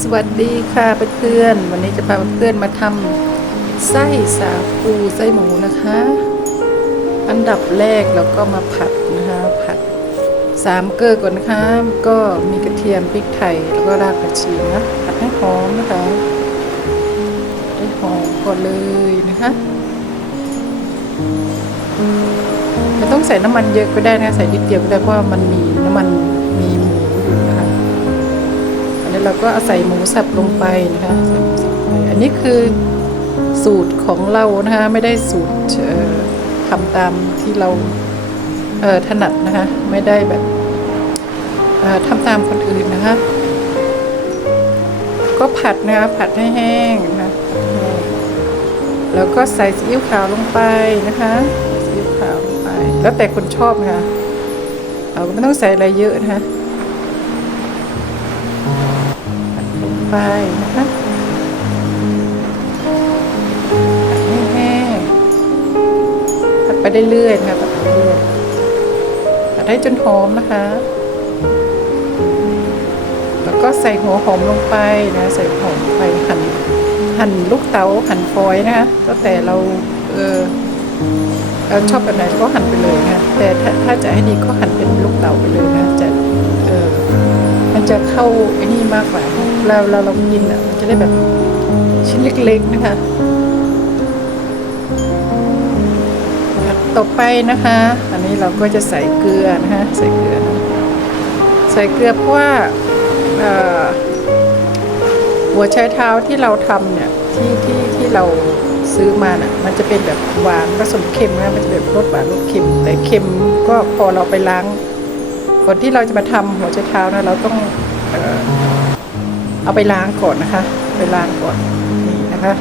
สวัสดีค่ะเพื่อนๆวันนี้จะพาเพื่อนมาทำไส้สาคูไส้หมูนะคะ อันดับแรกเราก็มาผัดนะคะ ผัดสามเกลือก่อนนะคะก็มีกระเทียมพริกไทยแล้วก็รากผักชีนะผัดให้หอมนะคะให้หอมก่อนเลยนะคะไม่ต้องใส่น้ำมันเยอะก็ได้นะใส่นิดเดียวก็ได้เพราะมันมีน้ำมัน เราก็เอาใส่หมูสับลงไปนะคะอันนี้คือสูตรของเรานะคะไม่ได้สูตรทำตามที่เราเถนัดนะคะไม่ได้แบบทำตามคนอื่นนะคะก็ผัดนะคะผัดให้แห้งนะคะแห้งแล้วก็ใส่ซีอิ๊วขาวลงไปนะคะซีอิ๊วขาวลงไป แล้วแต่คนชอบนะคะเราก็ไม่ต้องใส่อะไรเยอะนะคะ ลงไปนะคะผัดให้แห้งผัดไปเรื่อยๆนะคะผัดไปเรื่อยผัดให้จนหอมนะคะ แล้วก็ใส่หัวหอมลงไปนะใส่หอมไปหั่นหั่นลูกเต๋าหั่นฟอยนะคะก็แต่เราเออเราชอบแบบไหนก็หั่นไปเลยนะแต่ถ้าถ้าจะให้ดีก็หั่นเป็นลูกเต๋าไปเลยนะจะ มันจะเข้าไอ้นี่มากกว่าเราเราเรากินอะมันจะได้แบบชิ้นเล็กๆนะคะ ต่อไปนะคะ อันนี้เราก็จะใส่เกลือนะคะใส่เกลือนะใส่เกลือเพราะว่าหัวไชเท้าที่เราทำเนี่ยที่ที่ที่เราซื้อมาน่ะ มันจะเป็นแบบหวานผสมเค็มนะมันจะแบบรสหวานรสเค็ม แต่เค็มก็พอเราไปล้าง ก่อนที่เราจะมาทำหัวไชเท้านะเราต้องเอาไปล้างก่อนนะคะไปล้างก่อนนี่นะคะ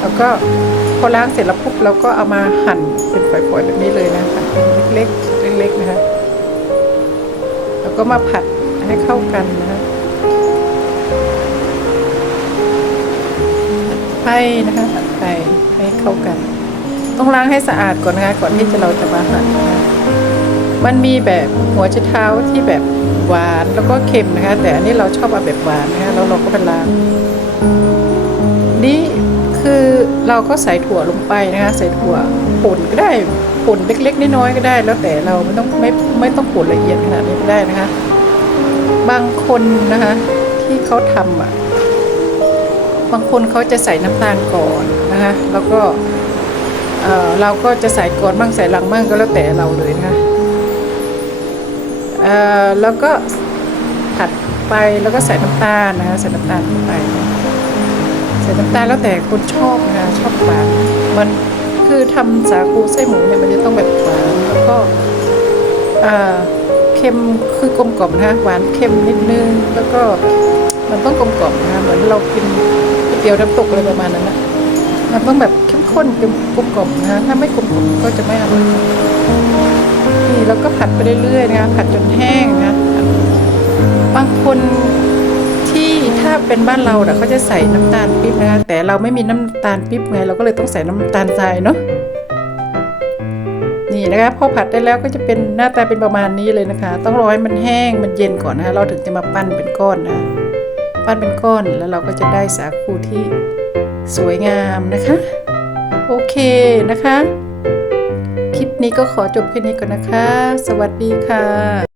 แล้วก็พอล้างเสร็จแล้วปุ๊บเราก็เอามาหั่นเป็นฝอยๆแบบนี้เลยนะหั่นเล็กๆเล็กๆนะคะแล้วก็มาผัดให้เข้ากันนะคะผัดไปนะคะผัดไปให้เข้ากัน ต้องล้างให้สะอาดก่อนนะคะก่อนที่จะเราจะมาหั่นนะคะ มันมีแบบหัวไชเท้าที่แบบหวานแล้วก็เค็มนะคะ แต่อันนี้เราชอบเอาแบบหวานนะคะแล้วเราก็ไปล้างนี่คือเราก็ใส่ถั่วลงไปนะคะ ใส่ถั่วป่นก็ได้ป่นเล็กๆน้อยๆก็ได้ แล้วแต่เราไม่ต้องไม่ไม่ต้องป่นละเอียดขนาดนี้ก็ได้นะคะ บางคนนะคะ ที่เขาทำอะบางคนเขาจะใส่น้ำตาลก่อนนะคะ แล้วก็เออเราก็จะใส่ก่อนบ้างใส่หลังบ้างก็แล้วแต่เราเลยนะคะ แล้วก็ผัดไปแล้วก็ใส่น้ำตาลนะคะใส่น้ำตาลลงไป ใส่น้ำตาลแล้วแต่คนชอบนะชอบหวานมันคือทำสาคูไส้หมูเนี่ยมันจะต้องแบบหวานแล้วก็เค็มคือกลมกล่อมนะหวานเค็มนิดนึงแล้วก็มันต้องกลมกล่อมนะเหมือนเรากินก๋วยเตี๋ยวน้ำตกอะไรประมาณนั้นนะมันต้องแบบเข้มข้นกลมกลมกล่อมนะถ้าไม่กลมกล่อมก็จะไม่อร่อย แล้วก็ผัดไปเรื่อยๆนะคะผัดจนแห้งนะบางคนที่ถ้าเป็นบ้านเราเนี่ยเขาจะใส่น้ำตาลปี๊บนะคะแต่เราไม่มีน้ำตาลปี๊บไงเราก็เลยต้องใส่น้ำตาลทรายเนาะนี่นะคะพอผัดได้แล้วก็จะเป็นหน้าตาเป็นประมาณนี้เลยนะคะ ต้องรอให้มันแห้งมันเย็นก่อนนะคะเราถึงจะมาปั้นเป็นก้อนนะปั้นเป็นก้อนแล้วเราก็จะได้สาคูที่สวยงามนะคะ โอเคนะคะ คลิปนี้ก็ขอจบแค่นี้ก่อนนะคะ สวัสดีค่ะ